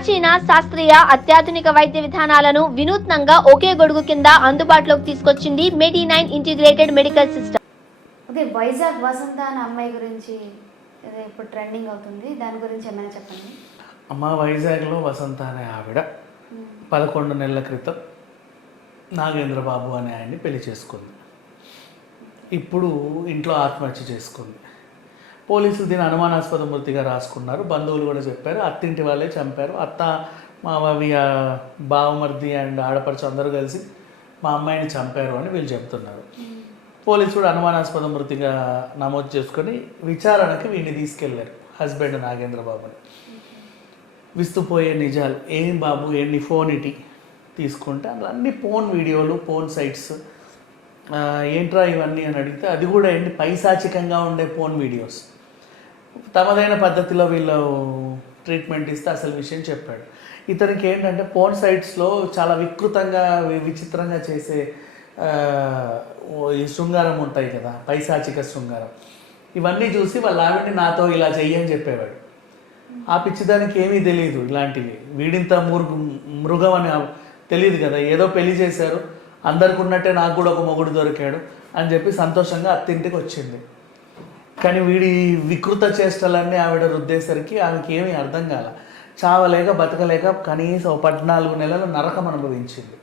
ప్రాచీన శాస్త్రీయ అత్యాధునిక వైద్య విధానాలను వినూత్నంగా ఒకే గొడుగు కింద అందుబాటులోకి తీసుకొచ్చింది medi nine integrated medical system. Okay Vizag Vasantha అనే అమ్మాయి గురించి ఇప్పుడు ట్రెండింగ్ అవుతుంది. దాని గురించి ఏమైనా చెప్పండి. అమ్మ వైజాగ్లో వసంత అనే ఆవిడ పదకొండు నెలల క్రితం నాగేంద్ర బాబు అనే ఆయన్ని పెళ్ళి చేసుకుంది. ఇప్పుడు ఇంట్లో ఆత్మహత్య చేసుకుంది. పోలీసులు దీని అనుమానాస్పద మృతిగా రాసుకున్నారు. బంధువులు కూడా చెప్పారు. అత్తింటి వాళ్ళే చంపారు. అత్త మామవి బావమర్ది అండ్ ఆడపడుచు అందరూ కలిసి మా అమ్మాయిని చంపారు అని వీళ్ళు చెప్తున్నారు. పోలీసు కూడా అనుమానాస్పద మృతిగా నమోదు చేసుకొని విచారణకి వీడిని తీసుకెళ్ళారు. హస్బెండ్ నాగేంద్ర బాబుని విస్తుపోయే నిజాలు ఏం బాబు ఎన్ని ఫోన్ ఇటీ తీసుకుంటే అందులో అన్ని ఫోన్ వీడియోలు ఫోన్ సైట్స్ ఏంట్రా ఇవన్నీ అని అడిగితే అది కూడా ఏంటి? పైశాచికంగా ఉండే ఫోన్ వీడియోస్. తమదైన పద్ధతిలో వీళ్ళు ట్రీట్మెంట్ ఇస్తే అసలు విషయం చెప్పాడు. ఇతనికి ఏంటంటే పోన్ సైట్స్లో చాలా వికృతంగా విచిత్రంగా చేసే ఈ శృంగారం ఉంటాయి కదా పైశాచిక శృంగారం. ఇవన్నీ చూసి వాళ్ళ ఆవిడ నాతో ఇలా చెయ్యని చెప్పేవాడు. ఆ పిచ్చిదానికి ఏమీ తెలియదు ఇలాంటివి. వీడింత మురుగు మృగం అని తెలియదు కదా. ఏదో పెళ్ళి చేశారు అందరికి ఉన్నట్టే నాకు కూడా ఒక మొగుడు దొరికాడు అని చెప్పి సంతోషంగా అత్తింటికి వచ్చింది. కానీ వీడి వికృత చేష్టలన్నీ ఆవిడ రుద్దేసరికి ఆమెకి ఏమీ అర్థం కాల. చావలేక బతకలేక కనీసం పద్నాలుగు నెలలు నరకం అనుభవించింది.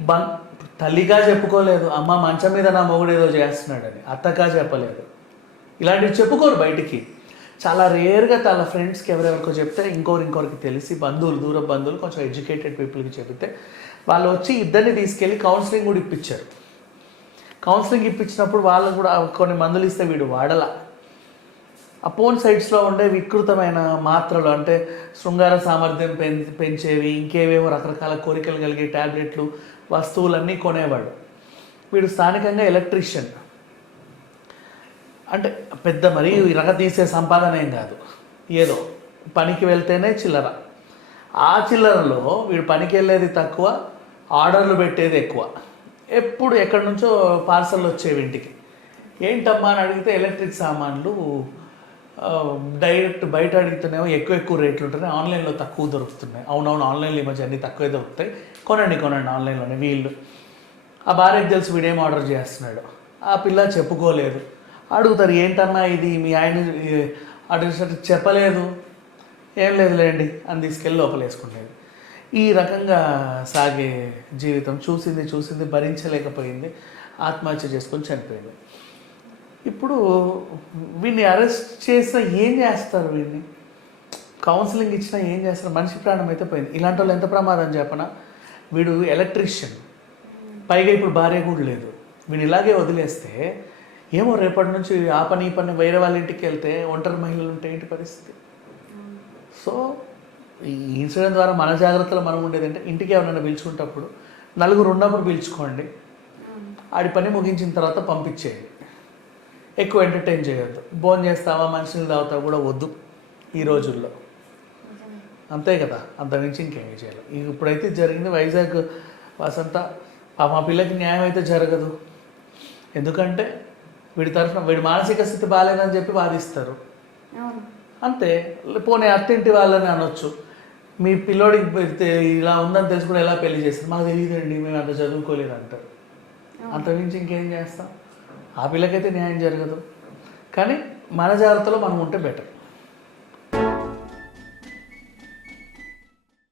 బం తల్లిగా చెప్పుకోలేదు. అమ్మ మంచం మీద నా మొగుడు ఏదో చేస్తున్నాడని. అత్తగా చెప్పలేదు. ఇలాంటివి చెప్పుకోరు బయటికి. చాలా రేర్గా తన ఫ్రెండ్స్కి ఎవరెవరికో చెప్తే ఇంకోరు ఇంకోరికి తెలిసి బంధువులు దూర బంధువులు కొంచెం ఎడ్యుకేటెడ్ పీపుల్కి చెబితే వాళ్ళు వచ్చి ఇద్దరిని తీసుకెళ్ళి కౌన్సిలింగ్ కూడా ఇప్పించారు. కౌన్సిలింగ్ ఇప్పించినప్పుడు వాళ్ళు కూడా కొన్ని మందులు ఇస్తే వీడు వాడల. ఆ పోన్ సైట్స్లో ఉండే వికృతమైన మాత్రలు అంటే శృంగార సామర్థ్యం పెంచేవి ఇంకేవేవో రకరకాల కోరికలు కలిగే ట్యాబ్లెట్లు వస్తువులన్నీ కొనేవాడు. వీడు స్థానికంగా ఎలక్ట్రీషియన్. అంటే పెద్ద మరి రగ తీసే సంపాదన ఏం కాదు. ఏదో పనికి వెళ్తేనే చిల్లర. ఆ చిల్లరలో వీడు పనికి వెళ్ళేది తక్కువ ఆర్డర్లు పెట్టేది ఎక్కువ. ఎప్పుడు ఎక్కడి నుంచో పార్సల్ వచ్చేవి ఇంటికి. ఏంటమ్మా అని అడిగితే ఎలక్ట్రిక్ సామాన్లు డైరెక్ట్ బయట అడిగితేనేమో ఎక్కువ ఎక్కువ రేట్లు ఉంటున్నాయి. ఆన్లైన్లో తక్కువ దొరుకుతున్నాయి. అవునవును ఆన్లైన్లో ఈ మధ్య అన్నీ తక్కువే దొరుకుతాయి. కొనండి కొనండి ఆన్లైన్లోనే వీళ్ళు. ఆ భార్యకు తెలుసు వీడేం ఆర్డర్ చేస్తున్నాడు. ఆ పిల్ల చెప్పుకోలేదు. అడుగుతారు ఏంటన్నా ఇది? మీ ఆయన ఆర్డర్ చేసినట్టు చెప్పలేదు. ఏం లేదులేండి. అని తీసుకెళ్ళి లోపలేసుకునేది ఈ రకంగా సాగే జీవితం చూసింది చూసింది భరించలేకపోయింది ఆత్మహత్య చేసుకొని చనిపోయింది. ఇప్పుడు వీడిని అరెస్ట్ చేసినా ఏం చేస్తారు వీడిని కౌన్సిలింగ్ ఇచ్చినా ఏం చేస్తారు? మనిషి ప్రాణం అయితే పోయింది. ఇలాంటి వాళ్ళు ఎంత ప్రమాదం చెప్పనా? వీడు ఎలక్ట్రీషియన్. పైగా ఇప్పుడు భార్య కూడా లేదు. వీడు ఇలాగే వదిలేస్తే ఏమో రేపటి నుంచి ఆ పని ఈ పని వేరే వాళ్ళ ఇంటికి వెళ్తే ఒంటరి మహిళలు ఉంటే ఏంటి పరిస్థితి? సో ఈ ఇన్సిడెంట్ ద్వారా మన జాగ్రత్తలు మనం ఉండేది అంటే ఇంటికి ఎవరైనా పిలుచుకుంటప్పుడు నలుగురు ఉన్నప్పుడు పిలుచుకోండి. ఆడి పని ముగించిన తర్వాత పంపించేయండి. ఎక్కువ ఎంటర్టైన్ చేయొద్దు. భోజనం చేస్తావా? మనుషులు తాగుతావా? కూడా వద్దు ఈ రోజుల్లో. అంతే కదా? ఇంకేమీ చేయాలి? ఇక ఇప్పుడైతే జరిగింది వైజాగ్ వసంత. ఆ మా పిల్లకి న్యాయం అయితే జరగదు. ఎందుకంటే వీడి తరఫున వీడి మానసిక స్థితి బాగాలేదని చెప్పి వాదిస్తారు. అంతే. పోనీ అత్తింటి వాళ్ళని అనొచ్చు. మీ పిల్లోడికి పెడితే ఇలా ఉందని తెలుసుకుని ఎలా పెళ్ళి చేస్తారు? మాకు తెలియదండి మేము అంత చదువుకోలేదు అంటారు అంతమించి ఇంకేం చేస్తాం? ఆ పిల్లకైతే న్యాయం జరగదు. కానీ మన జాగ్రత్తలో మనం ఉంటే బెటర్